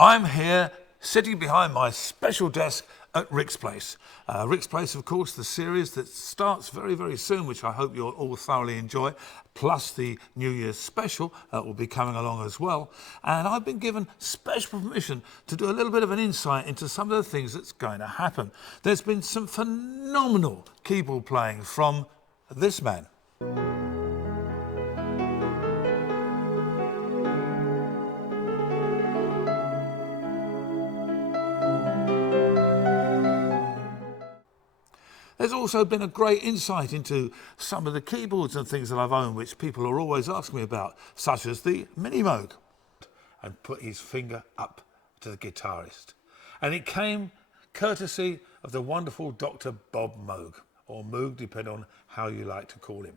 I'm here sitting behind my special desk at Rick's Place. Rick's Place, of course, the series that starts very, very soon, which I hope you'll all thoroughly enjoy, plus the New Year's special that will be coming along as well. And I've been given special permission to do a little bit of an insight into some of the things that's going to happen. There's been some phenomenal keyboard playing from this man. There's also been a great insight into some of the keyboards and things that I've owned, which people are always asking me about, such as the Mini Moog. And put his finger up to the guitarist. And it came courtesy of the wonderful Dr. Bob Moog, or Moog, depending on how you like to call him.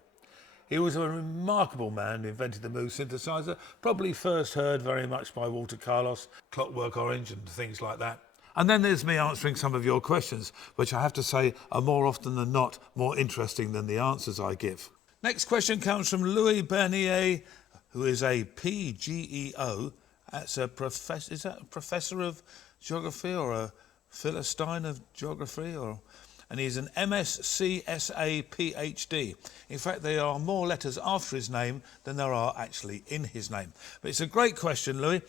He was a remarkable man who invented the Moog synthesizer, probably first heard very much by Walter Carlos, Clockwork Orange and things like that. And then there's me answering some of your questions, which I have to say are more often than not more interesting than the answers I give. Next question comes from Louis Bernier, who is a PGEO. That's a professor. Is that a professor of geography or a Philistine of geography? And he's an MSCSA PhD. In fact, there are more letters after his name than there are actually in his name. But it's a great question, Louis.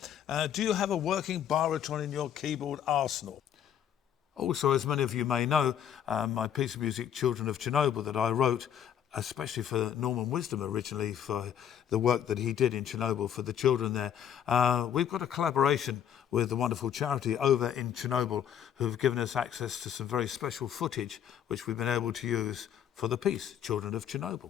Do you have a working baritone in your keyboard arsenal? Also, as many of you may know, my piece of music, Children of Chernobyl, that I wrote especially for Norman Wisdom originally, for the work that he did in Chernobyl for the children there. We've got a collaboration with the wonderful charity over in Chernobyl who've given us access to some very special footage which we've been able to use for the piece, Children of Chernobyl.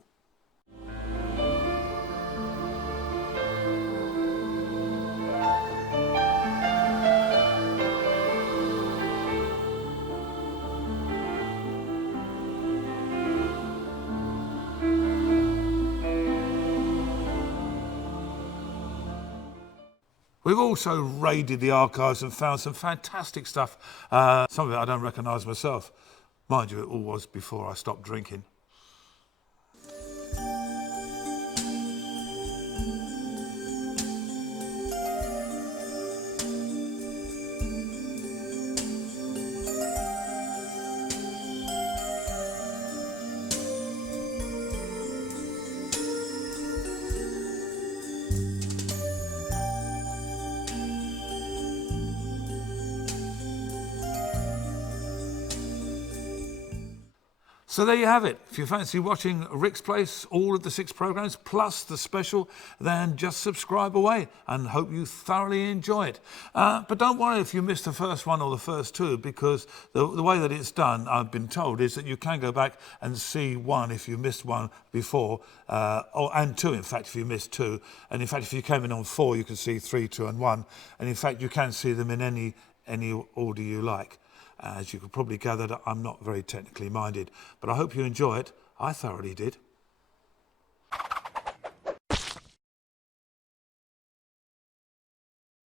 We've also raided the archives and found some fantastic stuff. Some of it I don't recognise myself. Mind you, it all was before I stopped drinking. So there you have it. If you fancy watching Rick's Place, all of the 6 programmes, plus the special, then just subscribe away and hope you thoroughly enjoy it. But don't worry if you missed the first one or the first 2, because the way that it's done, I've been told, is that you can go back and see 1 if you missed 1 before, and 2, in fact, if you missed 2. And in fact, if you came in on 4, you can see 3, 2 and 1. And in fact, you can see them in any order you like. As you could probably gather, I'm not very technically minded, but I hope you enjoy it. I thoroughly did.